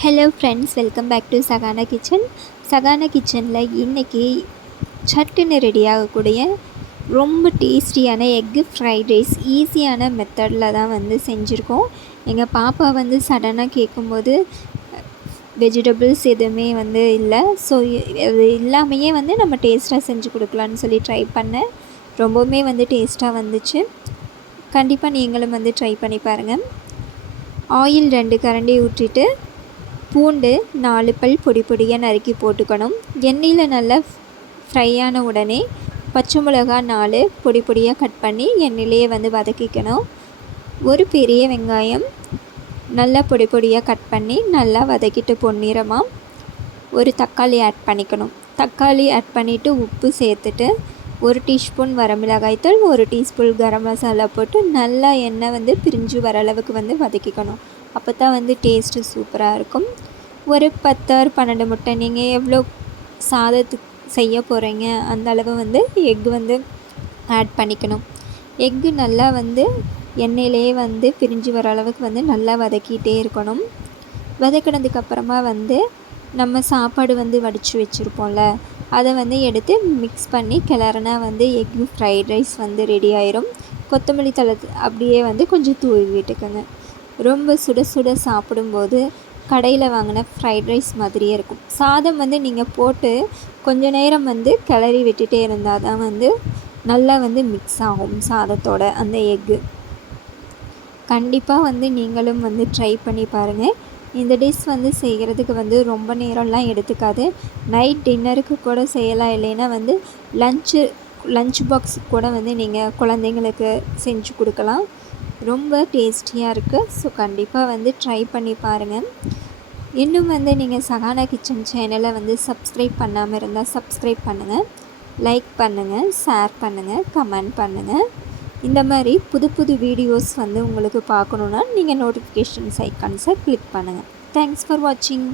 Hello friends welcome back to Sahana kitchen Sahana கிச்சனில் இன்றைக்கி சட்டுன்னு ரெடியாகக்கூடிய ரொம்ப டேஸ்டியான எக்கு ஃப்ரைட் ரைஸ் ஈஸியான மெத்தடில் தான் வந்து செஞ்சுருக்கோம். எங்கள் பாப்பா வந்து சடனாக கேட்கும்போது வெஜிடபிள்ஸ் எதுவுமே வந்து இல்லை. ஸோ அது இல்லாமையே வந்து நம்ம டேஸ்ட்டாக செஞ்சு கொடுக்கலான்னு சொல்லி ட்ரை பண்ணேன். ரொம்பவுமே வந்து டேஸ்ட்டாக வந்துச்சு. கண்டிப்பாக நீங்களும் வந்து ட்ரை பண்ணி பாருங்கள் ஆயில் ரெண்டு கரண்டி ஊற்றிட்டு பூண்டு நாலு பல் பொடி பொடியாக நறுக்கி போட்டுக்கணும். எண்ணெயில் நல்லா ஃப்ரை ஆன உடனே பச்சை மிளகா நாலு பொடி பொடியாக கட் பண்ணி எண்ணெயிலேயே வந்து வதக்கிக்கணும். ஒரு பெரிய வெங்காயம் நல்லா பொடி பொடியாக கட் பண்ணி நல்லா வதக்கிட்டு பொன்னிறமாக ஒரு தக்காளி ஆட் பண்ணிக்கணும். தக்காளி ஆட் பண்ணிவிட்டு உப்பு சேர்த்துட்டு ஒரு டீஸ்பூன் வரமிளகாய்த்தூள் ஒரு டீஸ்பூன் கரம் மசாலா போட்டு நல்லா எண்ணெய் வந்து பிரிஞ்சு வர அளவுக்கு வந்து வதக்கிக்கணும். அப்போ தான் வந்து டேஸ்ட்டு சூப்பராக இருக்கும். ஒரு பத்தாறு பன்னெண்டு முட்டை நீங்கள் எவ்வளோ சாதத்துக்கு செய்ய போகிறீங்க அந்த அளவு வந்து எக் வந்து ஆட் பண்ணிக்கணும். எக்கு நல்லா வந்து எண்ணெயிலே வந்து பிரிஞ்சு வர அளவுக்கு வந்து நல்லா வதக்கிட்டே இருக்கணும். வதக்கினதுக்கப்புறமா வந்து நம்ம சாப்பாடு வந்து வடித்து வச்சுருப்போம்ல அதை வந்து எடுத்து மிக்ஸ் பண்ணி கிளறுனா வந்து எக் ஃப்ரைட் ரைஸ் வந்து ரெடி ஆயிரும். கொத்தமல்லி தலை அப்படியே வந்து கொஞ்சம் தூவி விட்டுக்கோங்க. ரொம்ப சுட சுட சாப்பிடும்போது கடையில் வாங்கின ஃப்ரைட் ரைஸ் மாதிரியே இருக்கும். சாதம் வந்து நீங்கள் போட்டு கொஞ்ச நேரம் வந்து கிளறி விட்டுட்டே இருந்தால் தான் வந்து நல்லா வந்து மிக்ஸ் ஆகும் சாதத்தோட அந்த எக்கு கண்டிப்பாக வந்து நீங்களும் வந்து ட்ரை பண்ணி பாருங்கள் இந்த டிஷ் வந்து செய்கிறதுக்கு வந்து ரொம்ப நேரம்லாம் எடுத்துக்காது. நைட் டின்னருக்கு கூட செய்யலாம். இல்லைன்னா வந்து லஞ்சு லஞ்ச் பாக்ஸ் கூட வந்து நீங்கள் குழந்தைங்களுக்கு செஞ்சு கொடுக்கலாம். ரொம்ப டேஸ்டியாக இருக்குது ஸோ கண்டிப்பாக வந்து ட்ரை பண்ணி பாருங்கள் இன்னும் வந்து நீங்கள் சகானா கிச்சன் சேனலை வந்து சப்ஸ்கிரைப் பண்ணாமல் இருந்தால் சப்ஸ்கிரைப் பண்ணுங்கள் லைக் பண்ணுங்கள் ஷேர் பண்ணுங்கள் கமெண்ட் பண்ணுங்கள் இந்த மாதிரி புது புது வீடியோஸ் வந்து உங்களுக்கு பார்க்கணுன்னா நீங்கள் நோட்டிஃபிகேஷன்ஸ் ஐக்கான்ஸை கிளிக் பண்ணுங்கள் தேங்க்ஸ் ஃபார் வாட்சிங்